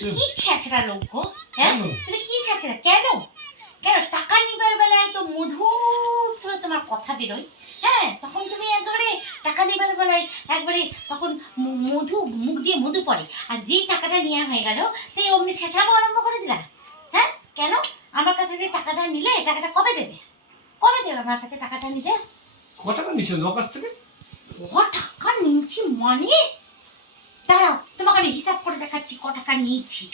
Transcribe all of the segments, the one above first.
কি ছেঁচড়া লোক গো? হ্যাঁ? কেন? তুমি কি ছেঁচড়া? কেন? কেন টাকা নিবার বেলায় তো মধুর তোমার কথা বেরোয়? হ্যাঁ তখন তুমি একবারে টাকা নিবার বেলায় একবারে তখন মধু মুখ দিয়ে মধু পড়ে। আর যেই টাকাটা নেওয়া হয়ে গেল সেই অমনি ছেঁচড়াবো আরম্ভ করে দিলা। হ্যাঁ? কেন? আমার কাছে যে টাকাটা নিলে টাকাটা কবে দেবে? কবে দেবে আমার কাছে টাকাটা নিলে? ক টাকা ওর কাছ থেকে? ক টাকা নিয়েছি মানে আমি হিসাব করে দেখাচ্ছি ক টাকা নিয়েছি।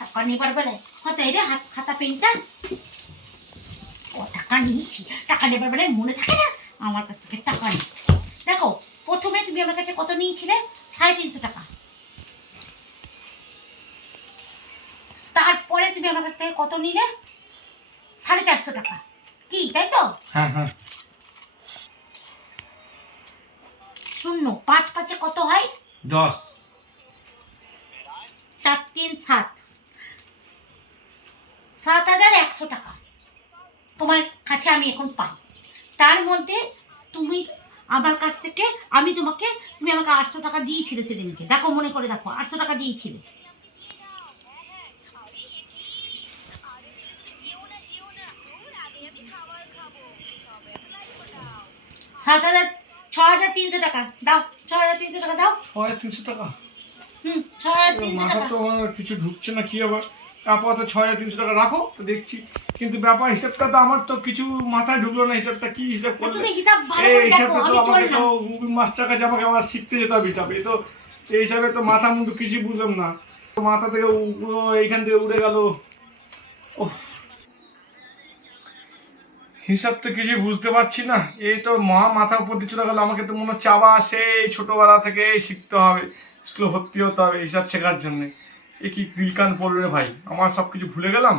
টাকা নেবার বেলায় কত রে হাত খাতা পেনটা? ক টাকা নিয়েছি? টাকা নেবার বেলায় মনে থাকে না? আমার কাছ থেকে টাকা নিই। দেখো প্রথমে তুমি আমার কাছে কত নিয়েছিলে? সাড়ে তিনশো টাকা। তারপরে তুমি আমার কাছ থেকে কত নিলে? সাড়ে চারশো টাকা। কি তাই তো? হ্যাঁ হ্যাঁ। শূন্য পাঁচ পাঁচে কত হয়? দশ। তিন সাত। সাত হাজার একশো টাকা। তোমার কাছে আমি এখন পাই। তার মধ্যে তুমি আমার কাছ থেকে, আমি তোমাকে, তুমি আমাকে আটশো টাকা দিয়েছিলে সেদিনকে। দেখো, মনে করে দেখো, আটশো টাকা দিয়েছিলে। সাত হাজার, ছ হাজার তিনশো টাকা। দাও, ছ হাজার তিনশো টাকা দাও। টাকা ছ হাজার তিনশো মাথা তো আমার কিছু ঢুকছে না কি আবার? আপাতত ছয় হাজার তিনশো টাকা রাখো তো দেখছি। কিন্তু ব্যাপার হিসাবটা তো আমার তো কিছু মাথায় ঢুকলো না হিসাবটা কি হিসাব করলে এই হিসাবটা তো আমাকে তো মাস্টার কাছে আমাকে আবার শিখতে যেতে হবে হিসাবে। তো এই হিসাবে তো মাথা মুন্ডু কিছু বুঝলাম না। তো মাথা থেকে উড়ো এইখান থেকে উড়ে গেল। হিসাব তো কিছু বুঝতে পারছি না। এই তো মহা মাথা উপর দিয়ে চলে গেল। আমাকে তো মনে হচ্ছে আবার সেই ছোটবেলা থেকে শিখতে হবে। স্কুলে ভর্তি হতে হবে এইসব শেখার জন্যে। এ কি দিলকান পড়ল রে ভাই? আমার সব কিছু ভুলে গেলাম?